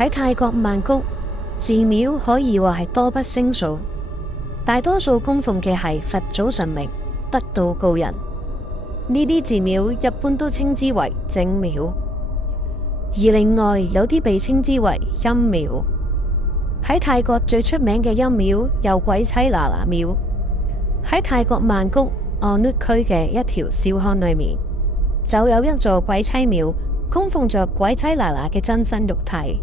喺泰國曼谷，寺廟可以話係多不勝數，大多數供奉嘅係佛祖神明、得道高人。呢啲寺廟一般都稱之為正廟，而另外有啲被稱之為陰廟。喺泰國最出名嘅陰廟有鬼妻娜娜廟，喺泰國曼谷安律區嘅一條小巷裏面，就有一座鬼妻廟，供奉着鬼妻娜娜嘅真身肉體。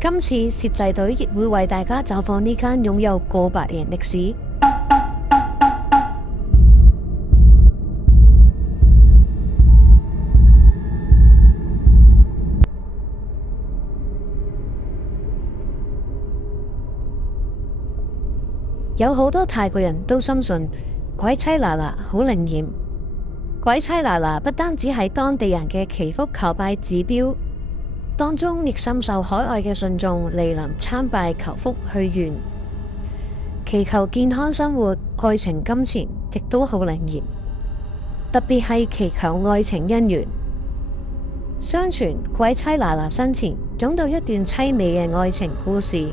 今次攝製隊亦會為大家走訪呢間擁有過百年歷史、有好多泰國人都深信鬼妻娜娜好靈驗。鬼妻娜娜不單只係當地人嘅祈福求拜指標，當中亦深受海外嘅信眾嚟臨參拜求福許願，祈求健康生活、愛情、金錢，亦都好靈驗。特別係祈求愛情姻緣。相傳鬼妻娜娜生前總有一段淒美嘅愛情故事，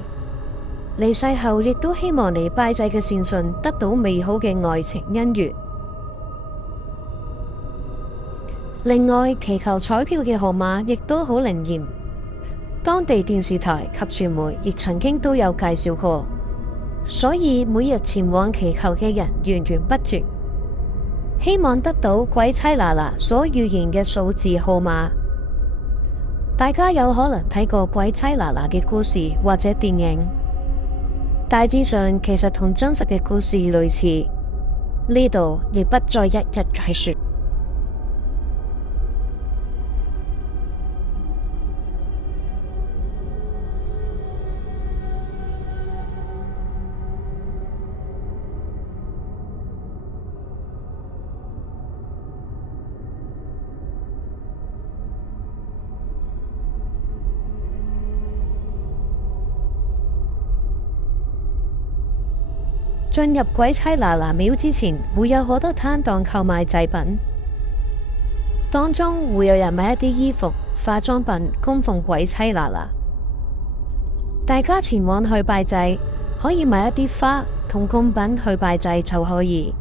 離世後亦都希望嚟拜祭嘅善信得到美好嘅愛情姻緣。另外，祈求彩票嘅號碼亦都好靈驗，當地電視台及傳媒亦曾經都有介紹過，所以每日前往祈求嘅人源源不絕，希望得到鬼妻娜娜所預言嘅數字號碼。大家有可能睇過鬼妻娜娜嘅故事或者電影，大致上其實同真實嘅故事類似，呢度亦不再一一細說。進入鬼妻娜娜廟之前，會有好多攤檔購買祭品，當中會有人買一啲衣服、化妝品供奉鬼妻娜娜。大家前往去拜祭，可以買一啲花同貢品去拜祭就可以。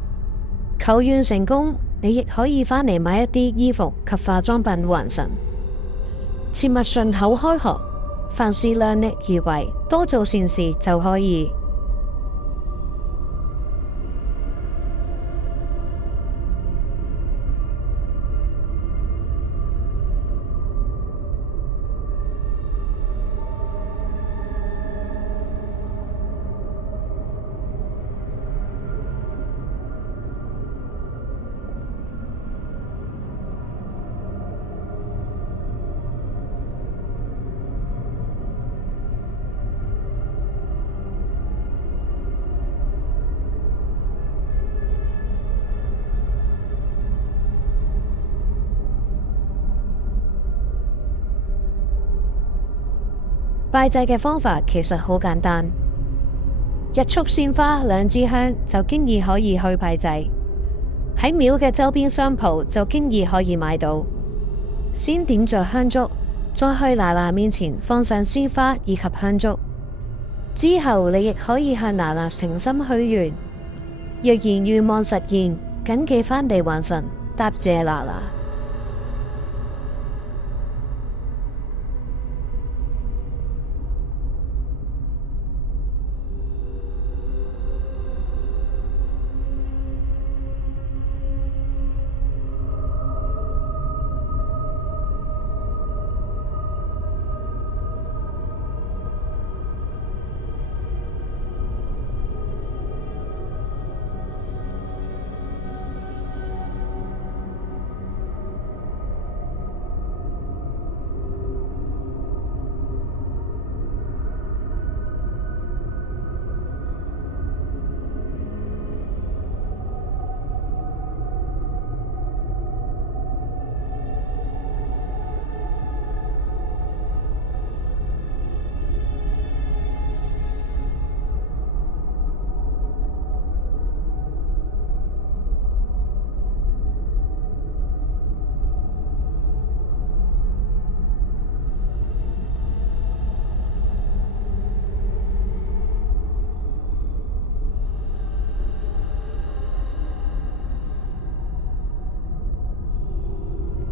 求願成功，你亦可以返嚟買一啲衣服及化妝品還神。切勿順口開河，凡事量力而為，多做善事就可以。拜祭嘅方法其實好簡單，一束鮮花、2支香就經已可以去拜祭。喺廟嘅周邊商鋪就經已可以買到。先點着香燭，再去娜娜面前放上鮮花以及香燭。之後你亦可以向娜娜誠心許願，若然願望實現，謹記返嚟還神，答謝娜娜。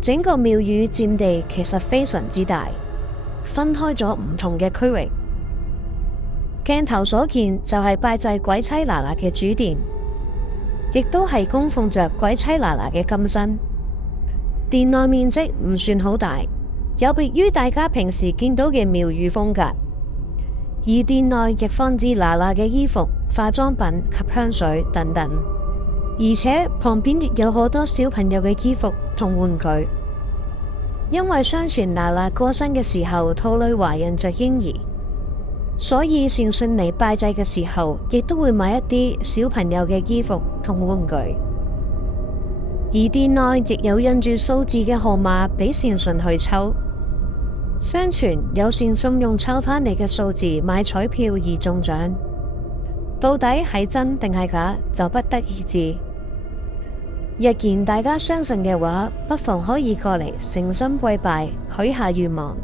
整個廟宇佔地其實非常之大，分開咗唔同嘅區域。鏡頭所見就係拜祭鬼妻娜娜嘅主殿，亦都係供奉着鬼妻娜娜嘅金身。殿內面積唔算好大，有別於大家平時見到嘅廟宇風格。而殿內亦放置娜娜嘅衣服、化妝品及香水等等，而且旁邊亦有好多小朋友嘅衣服同玩具。因為相傳娜娜過身嘅時候肚裏懷孕着嬰兒，所以善信嚟拜祭嘅時候，亦都會買一啲小朋友嘅衣服同玩具。而殿內亦有印住數字嘅號碼俾善信去抽。相傳有善信用抽返嚟嘅數字買彩票而中獎，到底係真定係假就不得而知。若然大家相信嘅話，不妨可以過嚟誠心跪拜，許下願望。